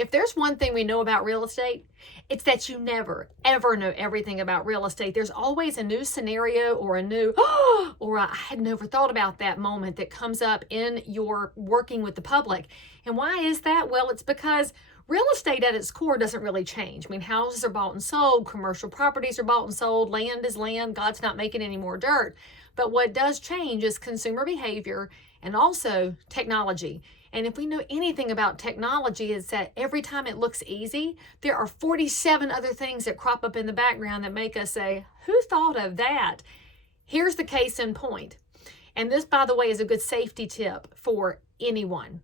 if there's one thing we know about real estate, it's that you never, ever know everything about real estate. There's always a new scenario or a new, or I had never thought about that moment that comes up in your working with the public. And why is that? Well, it's because real estate at its core doesn't really change. I mean, houses are bought and sold, commercial properties are bought and sold, land is land, God's not making any more dirt. But what does change is consumer behavior and also technology. And if we know anything about technology, it's that every time it looks easy, there are 47 other things that crop up in the background that make us say, who thought of that? Here's the case in point. And this, by the way, is a good safety tip for anyone.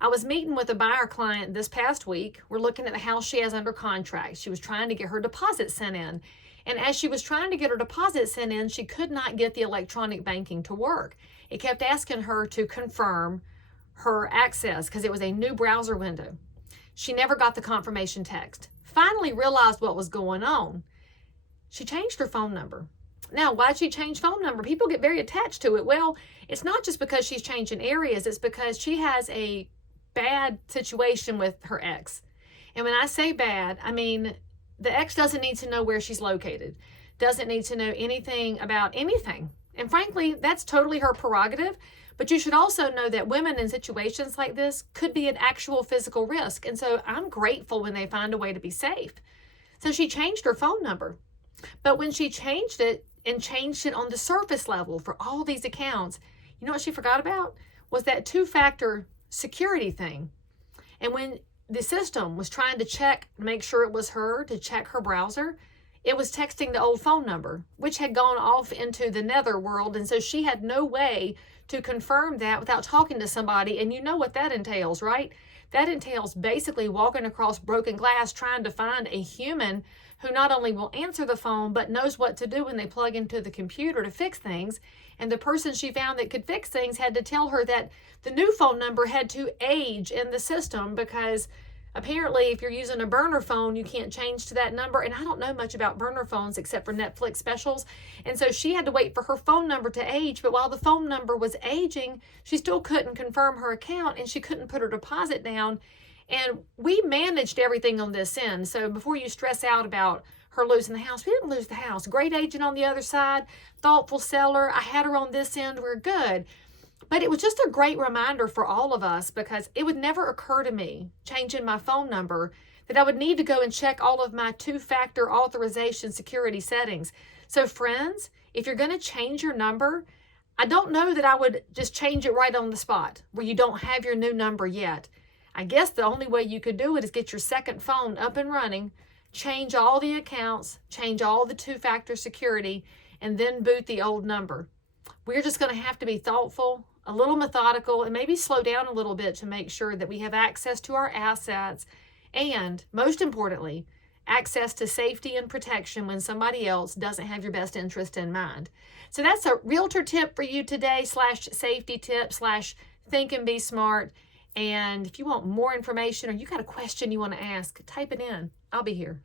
I was meeting with a buyer client this past week. We're looking at the house she has under contract. She was trying to get her deposit sent in. And as she was trying to get her deposit sent in, she could not get the electronic banking to work. It kept asking her to confirm her access because it was a new browser window. She never got the confirmation text. Finally realized what was going on. She changed her phone number. Now, why'd she change phone number? People get very attached to it. Well, it's not just because she's changing areas. It's because she has a bad situation with her ex. And when I say bad, I mean the ex doesn't need to know where she's located, doesn't need to know anything about anything. And frankly, that's totally her prerogative. But you should also know that women in situations like this could be an actual physical risk. And so I'm grateful when they find a way to be safe. So she changed her phone number. But when she changed it and changed it on the surface level for all these accounts, you know what she forgot about? Was that two-factor security thing. And when the system was trying to check, make sure it was her, to check her browser, it was texting the old phone number, which had gone off into the nether world. And so she had no way to confirm that without talking to somebody. And you know what that entails, right? That entails basically walking across broken glass trying to find a human who not only will answer the phone, but knows what to do when they plug into the computer to fix things. And the person she found that could fix things had to tell her that the new phone number had to age in the system because apparently if you're using a burner phone, you can't change to that number. And I don't know much about burner phones except for Netflix specials. And so she had to wait for her phone number to age. But while the phone number was aging, she still couldn't confirm her account and she couldn't put her deposit down. And we managed everything on this end. So before you stress out about her losing the house, we didn't lose the house. Great agent on the other side, thoughtful seller. I had her on this end. We're good. But it was just a great reminder for all of us because it would never occur to me, changing my phone number, that I would need to go and check all of my two-factor authorization security settings. So friends, if you're going to change your number, I don't know that I would just change it right on the spot where you don't have your new number yet. I guess the only way you could do it is get your second phone up and running, change all the accounts, change all the two-factor security, and then boot the old number. We're just going to have to be thoughtful, a little methodical, and maybe slow down a little bit to make sure that we have access to our assets and, most importantly, access to safety and protection when somebody else doesn't have your best interest in mind. So that's a realtor tip for you today, /safety tip, /think and be smart. And if you want more information or you got a question you want to ask, type it in. I'll be here.